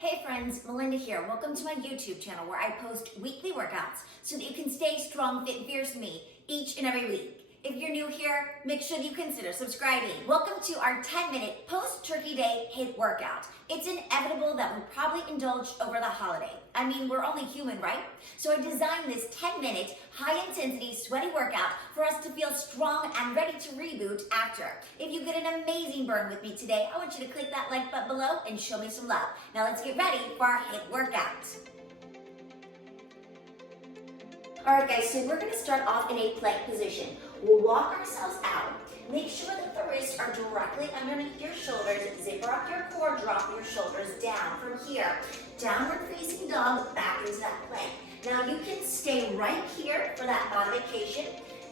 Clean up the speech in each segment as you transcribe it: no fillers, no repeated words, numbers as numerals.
Hey friends, Melinda here. Welcome to my YouTube channel where I post weekly workouts so that you can stay strong, fit, fierce me each and every week. If you're new here, make sure you consider subscribing. Welcome to our 10-minute post-Turkey Day HIIT workout. It's inevitable that we'll probably indulge over the holiday. I mean, we're only human, right? So I designed this 10-minute, high-intensity, sweaty workout for us to feel strong and ready to reboot after. If you get an amazing burn with me today, I want you to click that like button below and show me some love. Now let's get ready for our HIIT workout. Alright guys, so we're going to start off in a plank position. We'll walk ourselves out. Make sure that the wrists are directly underneath your shoulders. Zipper up your core, drop your shoulders down. From here, downward facing dog, back into that plank. Now you can stay right here for that modification.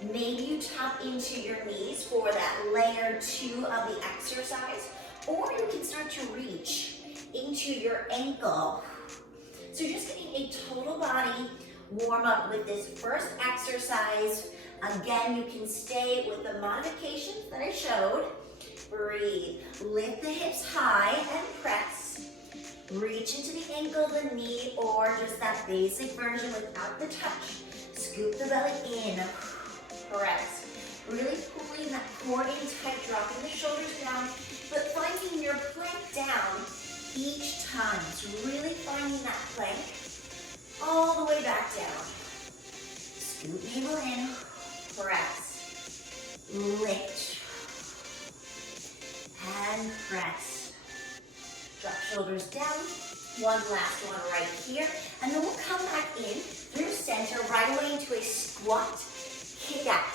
Maybe you tap into your knees for that layer 2 of the exercise. Or you can start to reach into your ankle. So you're just getting a total body warm up with this first exercise. Again, you can stay with the modifications that I showed. Breathe. Lift the hips high and press. Reach into the ankle, the knee, or just that basic version without the touch. Scoop the belly in. Press. Really pulling that core in tight, dropping the shoulders down, but finding your plank down each time. So really finding that plank all the way back down. Scoop navel in. Press, lift, and press. Drop shoulders down. One last one right here. And then we'll come back in through center, right away into a squat, kick out.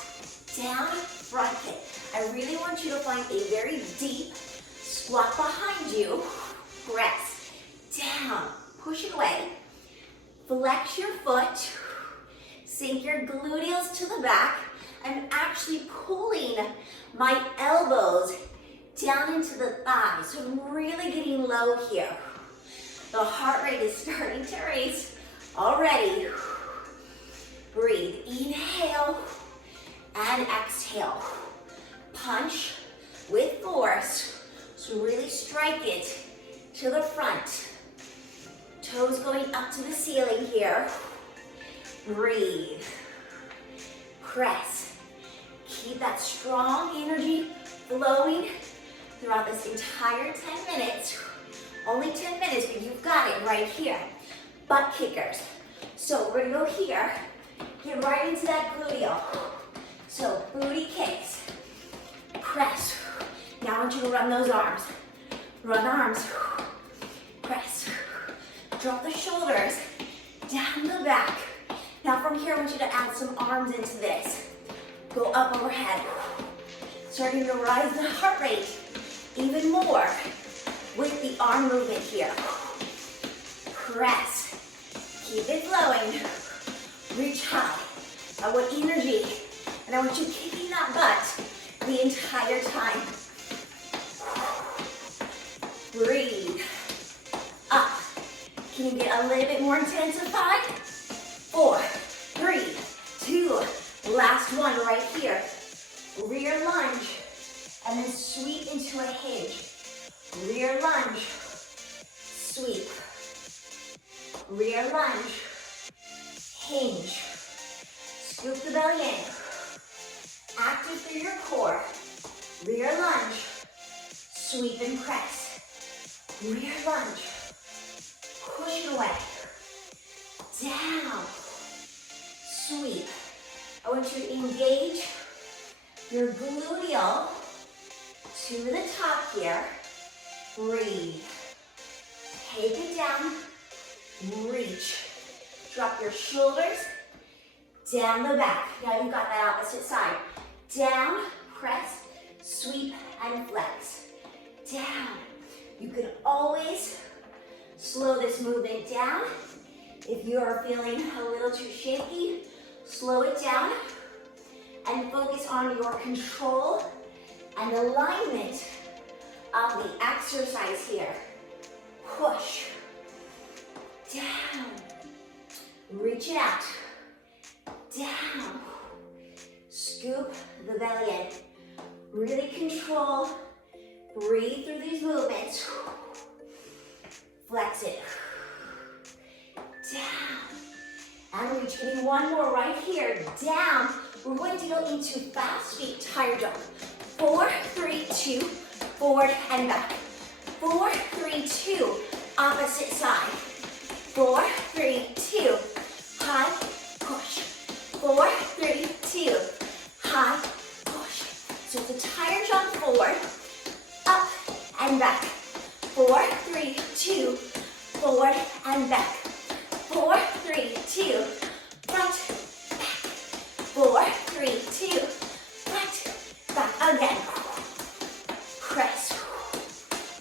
Down, front kick. I really want you to find a very deep squat behind you. Press, down, push it away. Flex your foot. Sink your gluteals to the back. I'm actually pulling my elbows down into the thighs. So I'm really getting low here. The heart rate is starting to race already. Breathe. Inhale and exhale. Punch with force. So really strike it to the front. Toes going up to the ceiling here. Breathe. Press. Keep that strong energy flowing throughout this entire 10 minutes. Only 10 minutes, but you've got it right here. Butt kickers. So we're gonna go here. Get right into that gluteal. So booty kicks. Press. Now I want you to run those arms. Run arms. Press. Drop the shoulders down the back. Now from here, I want you to add some arms into this. Go up overhead. Starting to rise the heart rate even more with the arm movement here. Press. Keep it flowing. Reach high. I want energy, and I want you kicking that butt the entire time. Breathe. Up. Can you get a little bit more intensified? 4, 3, 2, last one right here. Rear lunge, and then sweep into a hinge. Rear lunge, sweep. Rear lunge, hinge. Scoop the belly in. Active through your core. Rear lunge, sweep and press. Rear lunge, push it away. Down, sweep. I want you to engage your gluteal to the top here. Breathe. Take it down, reach. Drop your shoulders down the back. Now you've got that opposite side. Down, press, sweep, and flex. Down. You can always slow this movement down. If you are feeling a little too shaky, slow it down and focus on your control and alignment of the exercise here. Push. Down. Reach it out. Down. Scoop the belly in. Really control. Breathe through these movements. Flex it. Down. And reach. Getting one more right here. Down. We're going to go into fast feet tire jump. 4, 3, 2. Forward and back. 4, 3, 2. Opposite side. 4, 3, 2. High, push. 4, 3, 2. High, push. So it's a tire jump forward, up and back. 4, 3, 2. Forward and back. 4, 3, 2. Front, back. 4, 3, 2. Front, back again. Press.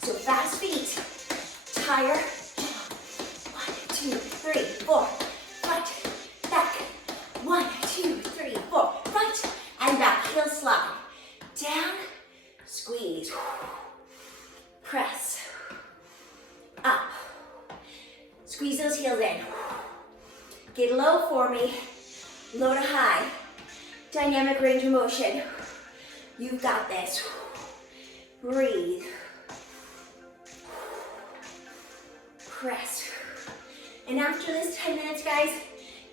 So fast feet. Tire jump. 1, 2, 3, 4. Front, back. 1, 2, 3, 4. Front and back. Heel slide. Down. Squeeze. Press. Up. Squeeze those heels in. Get low for me. Low to high. Dynamic range of motion. You've got this. Breathe. Press. And after this 10 minutes, guys,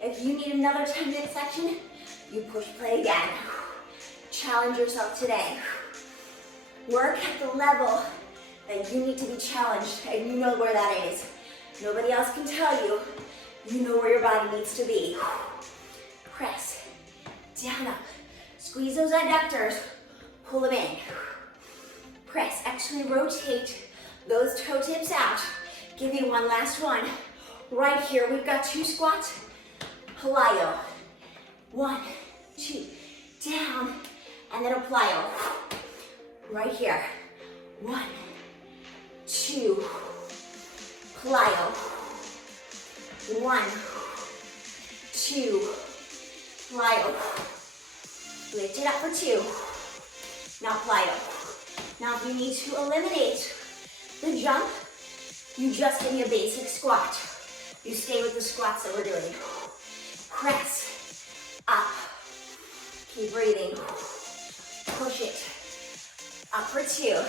if you need another 10-minute section, you push play again. Challenge yourself today. Work at the level that you need to be challenged, and you know where that is. Nobody else can tell you. You know where your body needs to be. Press. Down, up. Squeeze those adductors. Pull them in. Press. Actually rotate those toe tips out. Give me one last one. Right here, we've got 2 squats. Plyo. 1, 2. Down. And then a plyo. Right here. 1, 2. Plyo. 1, 2. Plyo. Lift it up for 2. Now plyo. Now if you need to eliminate the jump, you just give me a basic squat. You stay with the squats that we're doing. Press. Up. Keep breathing. Push it. Up for 2.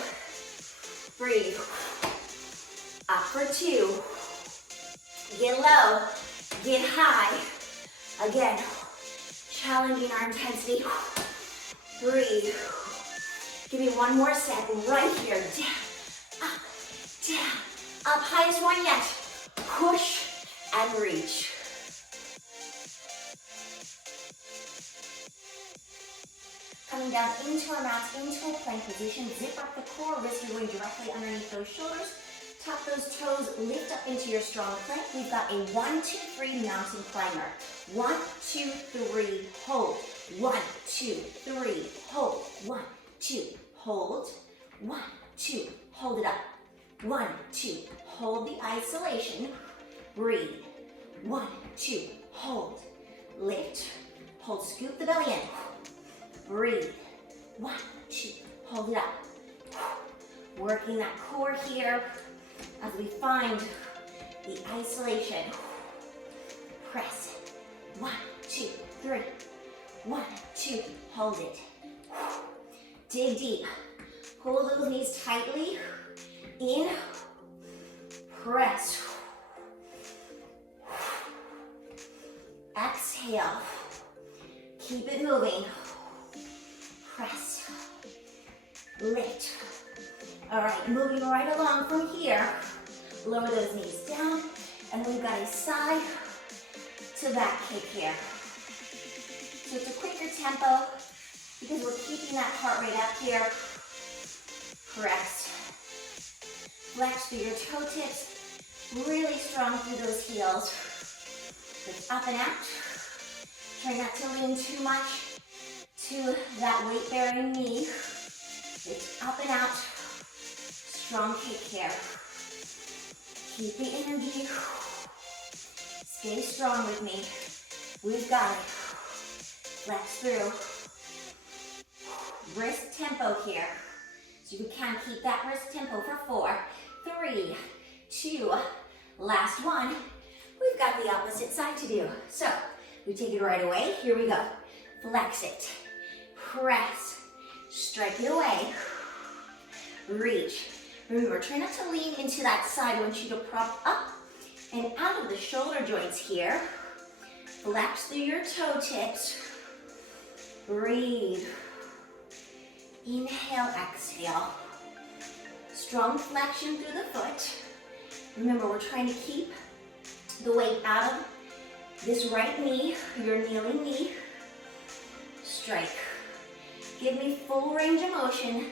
Breathe. Up for 2. Get low. Get high. Again, challenging our intensity. Breathe. Give me one more set right here. Down, up, down, up. Highest one yet. Push and reach. Coming down into our mats, into a plank position. Zip up the core, wrists are going directly underneath those shoulders. Tuck those toes, lift up into your strong plank. We've got a 1, 2, 3 mountain climber. 1, 2, 3, hold. 1, 2, 3, hold. 1, 2, hold. 1, 2, hold it up. 1, 2, hold the isolation. Breathe. 1, 2, hold. Lift. Hold, scoop the belly in. Breathe. 1, 2, hold it up. Working that core here as we find the isolation. Press. 1, 2, 3. 1, 2, hold it. Dig deep. Pull those knees tightly in. Press. Exhale. Keep it moving. Press. Lift. All right, moving right along from here. Lower those knees down, and we've got a side to back kick here. So it's a quicker tempo because we're keeping that heart rate up here. Press. Flex through your toe tips. Really strong through those heels. Lift up and out. Try not to lean too much to that weight-bearing knee. Lift up and out. Strong kick here. Keep the energy. Stay strong with me. We've got it. Flex through. Wrist tempo here. So you can keep that wrist tempo for 4, 3, 2, last one. We've got the opposite side to do. So we take it right away. Here we go. Flex it. Press. Strike it away. Reach. Remember, try not to lean into that side. I want you to prop up and out of the shoulder joints here. Flex through your toe tips. Breathe. Inhale, exhale. Strong flexion through the foot. Remember, we're trying to keep the weight out of this right knee, your kneeling knee. Strike. Give me full range of motion.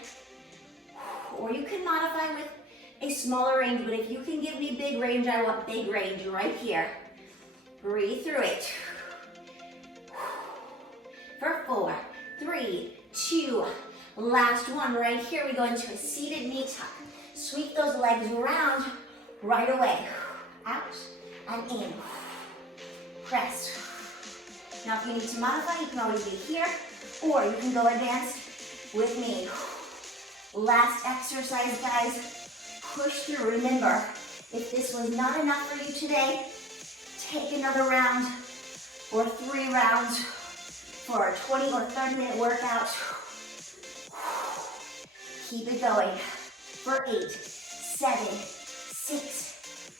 Or you can modify with a smaller range, but if you can give me big range, I want big range right here. Breathe through it. For 4, 3, 2, last one. Right here, we go into a seated knee tuck. Sweep those legs around right away. Out and in. Press. Now, if you need to modify, you can always be here, or you can go advanced with me. Last exercise, guys. Push through. Remember, if this was not enough for you today, take another round or 3 rounds for a 20 or 30-minute workout. Keep it going for 8, 7, 6,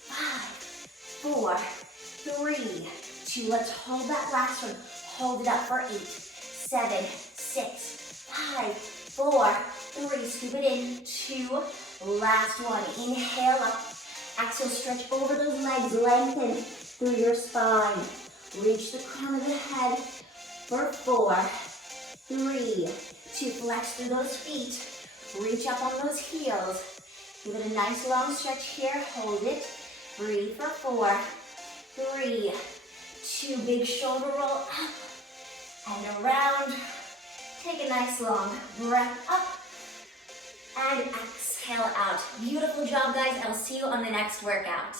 5, 4, 3, 2. Let's hold that last one. Hold it up for 8, 7, 6, 5, 4, 3. Scoop it in. 2. Last one. Inhale up. Exhale, stretch over those legs. Lengthen through your spine. Reach the crown of the head for 4, 3, 2. Flex through those feet. Reach up on those heels. Give it a nice long stretch here. Hold it. Breathe for 4, 3, 2. Big shoulder roll up and around. Take a nice long breath up and exhale out. Beautiful job, guys. I'll see you on the next workout.